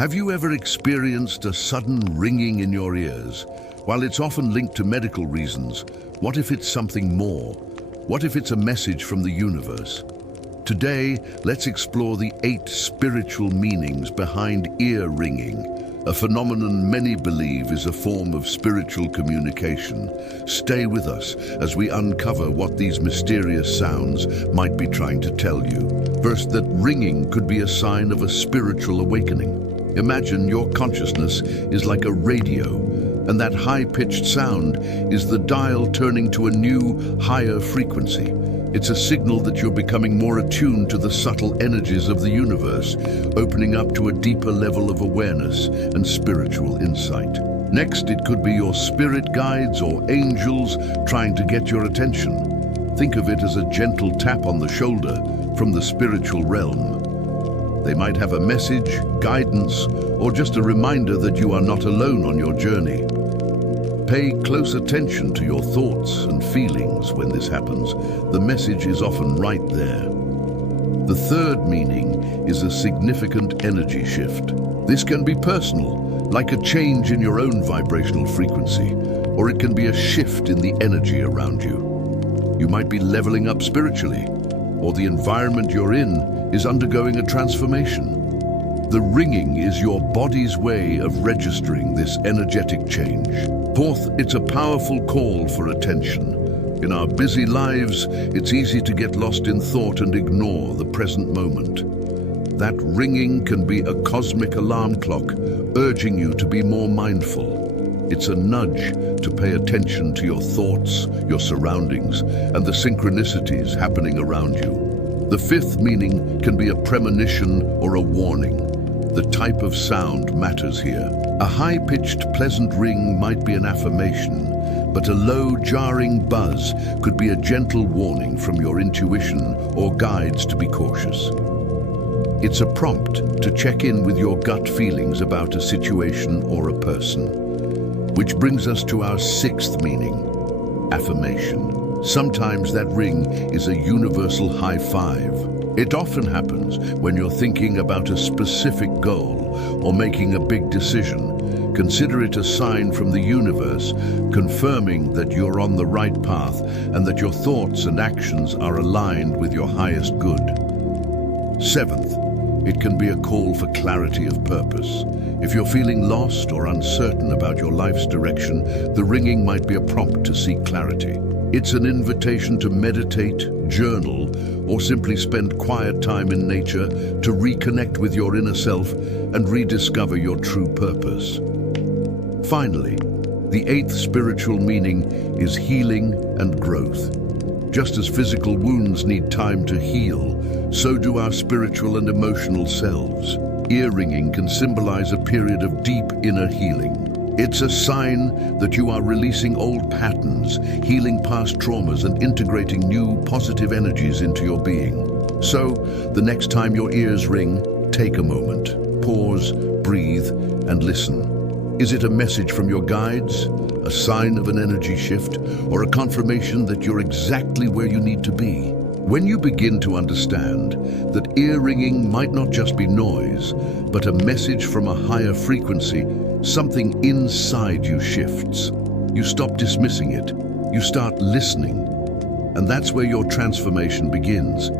Have you ever experienced a sudden ringing in your ears? While it's often linked to medical reasons, what if it's something more? What if it's a message from the universe? Today, let's explore the 8 spiritual meanings behind ear ringing, a phenomenon many believe is a form of spiritual communication. Stay with us as we uncover what these mysterious sounds might be trying to tell you. First, that ringing could be a sign of a spiritual awakening. Imagine your consciousness is like a radio, and that high-pitched sound is the dial turning to a new, higher frequency. It's a signal that you're becoming more attuned to the subtle energies of the universe, opening up to a deeper level of awareness and spiritual insight. Next, it could be your spirit guides or angels trying to get your attention. Think of it as a gentle tap on the shoulder from the spiritual realm. They might have a message, guidance, or just a reminder that you are not alone on your journey. Pay close attention to your thoughts and feelings when this happens. The message is often right there. The third meaning is a significant energy shift. This can be personal, like a change in your own vibrational frequency, or it can be a shift in the energy around you. You might be leveling up spiritually, or the environment you're in is undergoing a transformation. The ringing is your body's way of registering this energetic change. Fourth, it's a powerful call for attention. In our busy lives, it's easy to get lost in thought and ignore the present moment. That ringing can be a cosmic alarm clock, urging you to be more mindful. It's a nudge to pay attention to your thoughts, your surroundings, and the synchronicities happening around you. The fifth meaning can be a premonition or a warning. The type of sound matters here. A high-pitched, pleasant ring might be an affirmation, but a low, jarring buzz could be a gentle warning from your intuition or guides to be cautious. It's a prompt to check in with your gut feelings about a situation or a person. Which brings us to our 6th meaning, affirmation. Sometimes that ring is a universal high five. It often happens when you're thinking about a specific goal or making a big decision. Consider it a sign from the universe, confirming that you're on the right path and that your thoughts and actions are aligned with your highest good. 7th, it can be a call for clarity of purpose. If you're feeling lost or uncertain about your life's direction, the ringing might be a prompt to seek clarity. It's an invitation to meditate, journal, or simply spend quiet time in nature to reconnect with your inner self and rediscover your true purpose. Finally, the 8th spiritual meaning is healing and growth. Just as physical wounds need time to heal, so do our spiritual and emotional selves. Ear ringing can symbolize a period of deep inner healing. It's a sign that you are releasing old patterns, healing past traumas, and integrating new positive energies into your being. So, the next time your ears ring, take a moment, pause, breathe, and listen. Is it a message from your guides, a sign of an energy shift, or a confirmation that you're exactly where you need to be? When you begin to understand that ear ringing might not just be noise, but a message from a higher frequency, something inside you shifts. You stop dismissing it. You start listening. And that's where your transformation begins.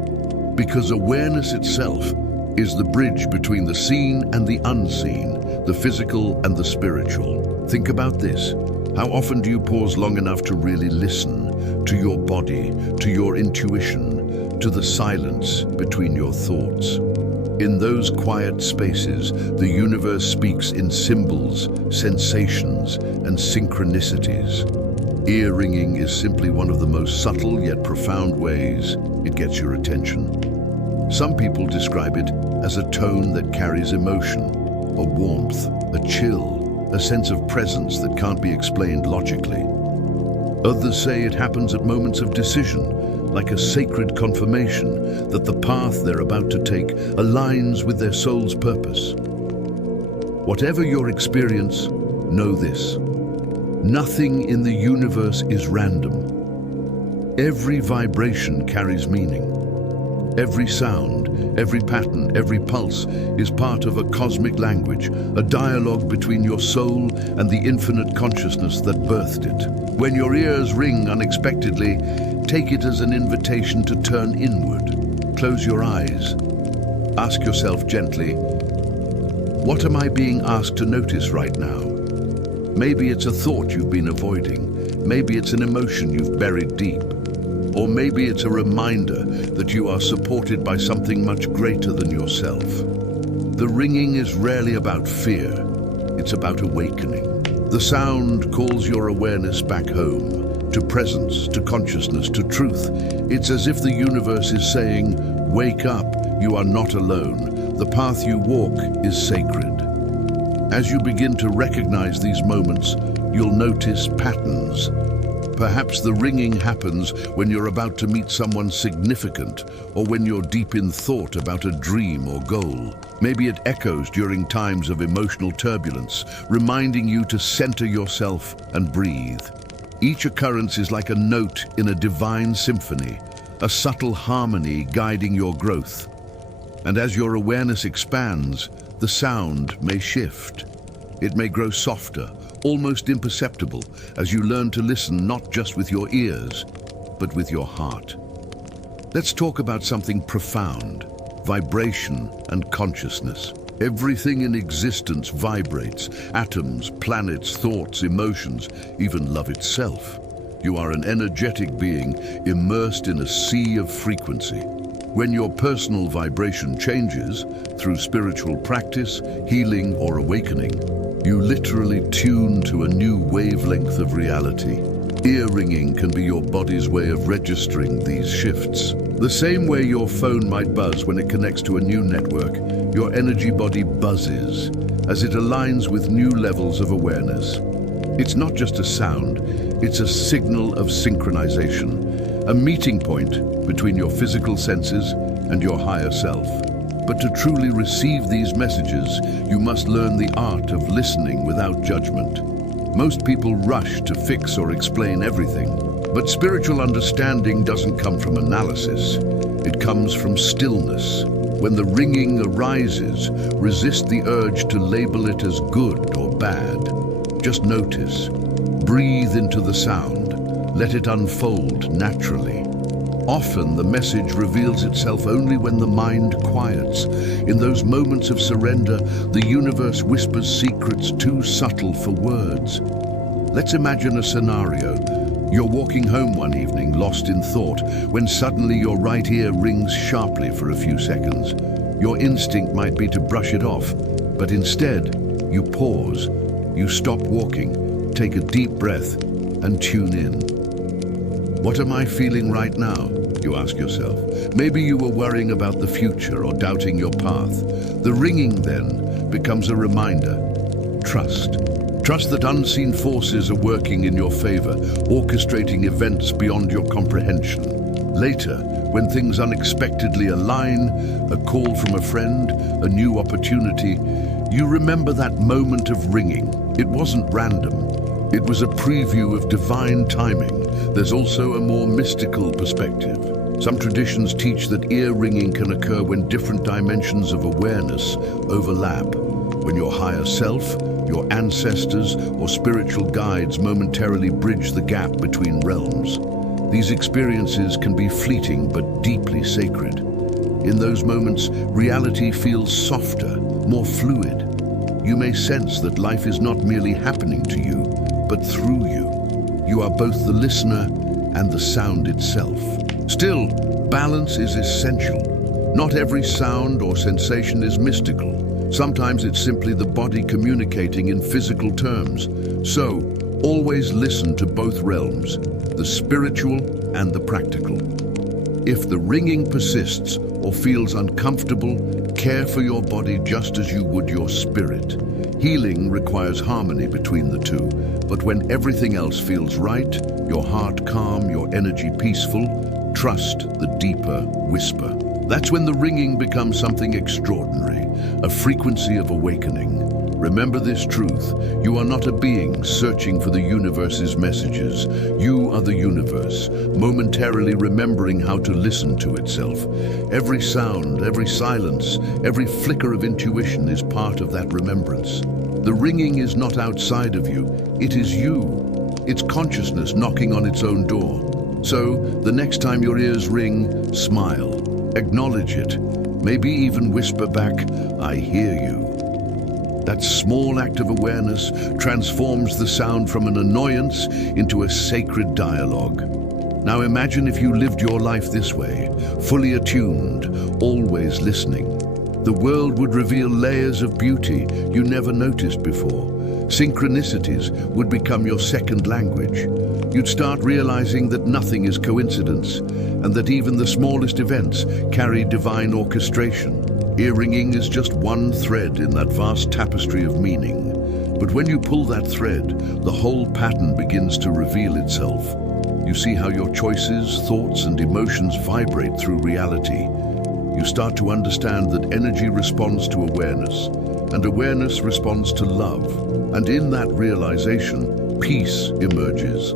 Because awareness itself is the bridge between the seen and the unseen, the physical and the spiritual. Think about this. How often do you pause long enough to really listen to your body, to your intuition, to the silence between your thoughts? In those quiet spaces, the universe speaks in symbols, sensations, and synchronicities. Ear ringing is simply one of the most subtle yet profound ways it gets your attention. Some people describe it as a tone that carries emotion, a warmth, a chill, a sense of presence that can't be explained logically. Others say it happens at moments of decision, like a sacred confirmation that the path they're about to take aligns with their soul's purpose. Whatever your experience, know this: nothing in the universe is random. Every vibration carries meaning. Every sound, every pattern, every pulse is part of a cosmic language, a dialogue between your soul and the infinite consciousness that birthed it. When your ears ring unexpectedly, take it as an invitation to turn inward. Close your eyes. Ask yourself gently, what am I being asked to notice right now? Maybe it's a thought you've been avoiding. Maybe it's an emotion you've buried deep. Or maybe it's a reminder that you are supported by something much greater than yourself. The ringing is rarely about fear. It's about awakening. The sound calls your awareness back home, to presence, to consciousness, to truth. It's as if the universe is saying, wake up, you are not alone. The path you walk is sacred. As you begin to recognize these moments, you'll notice patterns. Perhaps the ringing happens when you're about to meet someone significant, or when you're deep in thought about a dream or goal. Maybe it echoes during times of emotional turbulence, reminding you to center yourself and breathe. Each occurrence is like a note in a divine symphony, a subtle harmony guiding your growth. And as your awareness expands, the sound may shift. It may grow softer, almost imperceptible, as you learn to listen not just with your ears, but with your heart. Let's talk about something profound: vibration and consciousness. Everything in existence vibrates: atoms, planets, thoughts, emotions, even love itself. You are an energetic being immersed in a sea of frequency. When your personal vibration changes, through spiritual practice, healing, or awakening, you literally tune to a new wavelength of reality. Ear ringing can be your body's way of registering these shifts. The same way your phone might buzz when it connects to a new network, your energy body buzzes as it aligns with new levels of awareness. It's not just a sound, it's a signal of synchronization, a meeting point between your physical senses and your higher self. But to truly receive these messages, you must learn the art of listening without judgment. Most people rush to fix or explain everything, but spiritual understanding doesn't come from analysis. It comes from stillness. When the ringing arises, resist the urge to label it as good or bad. Just notice. Breathe into the sound. Let it unfold naturally. Often the message reveals itself only when the mind quiets. In those moments of surrender, the universe whispers secrets too subtle for words. Let's imagine a scenario. You're walking home one evening, lost in thought, when suddenly your right ear rings sharply for a few seconds. Your instinct might be to brush it off, but instead, you pause. You stop walking, take a deep breath, and tune in. What am I feeling right now? You ask yourself. Maybe you were worrying about the future or doubting your path. The ringing then becomes a reminder. Trust. Trust that unseen forces are working in your favor, orchestrating events beyond your comprehension. Later, when things unexpectedly align, a call from a friend, a new opportunity, you remember that moment of ringing. It wasn't random. It was a preview of divine timing. There's also a more mystical perspective. Some traditions teach that ear ringing can occur when different dimensions of awareness overlap. When your higher self, your ancestors, or spiritual guides momentarily bridge the gap between realms. These experiences can be fleeting but deeply sacred. In those moments, reality feels softer, more fluid. You may sense that life is not merely happening to you, but through you. You are both the listener and the sound itself. Still, balance is essential. Not every sound or sensation is mystical. Sometimes it's simply the body communicating in physical terms. So, always listen to both realms, the spiritual and the practical. If the ringing persists or feels uncomfortable, care for your body just as you would your spirit. Healing requires harmony between the two, but when everything else feels right, your heart calm, your energy peaceful, trust the deeper whisper. That's when the ringing becomes something extraordinary, a frequency of awakening. Remember this truth. You are not a being searching for the universe's messages. You are the universe, momentarily remembering how to listen to itself. Every sound, every silence, every flicker of intuition is part of that remembrance. The ringing is not outside of you, it is you. It's consciousness knocking on its own door. So, the next time your ears ring, smile, acknowledge it, maybe even whisper back, "I hear you." That small act of awareness transforms the sound from an annoyance into a sacred dialogue. Now imagine if you lived your life this way, fully attuned, always listening. The world would reveal layers of beauty you never noticed before. Synchronicities would become your second language. You'd start realizing that nothing is coincidence, and that even the smallest events carry divine orchestration. Earringing is just one thread in that vast tapestry of meaning. But when you pull that thread, the whole pattern begins to reveal itself. You see how your choices, thoughts, and emotions vibrate through reality. You start to understand that energy responds to awareness, and awareness responds to love. And in that realization, peace emerges.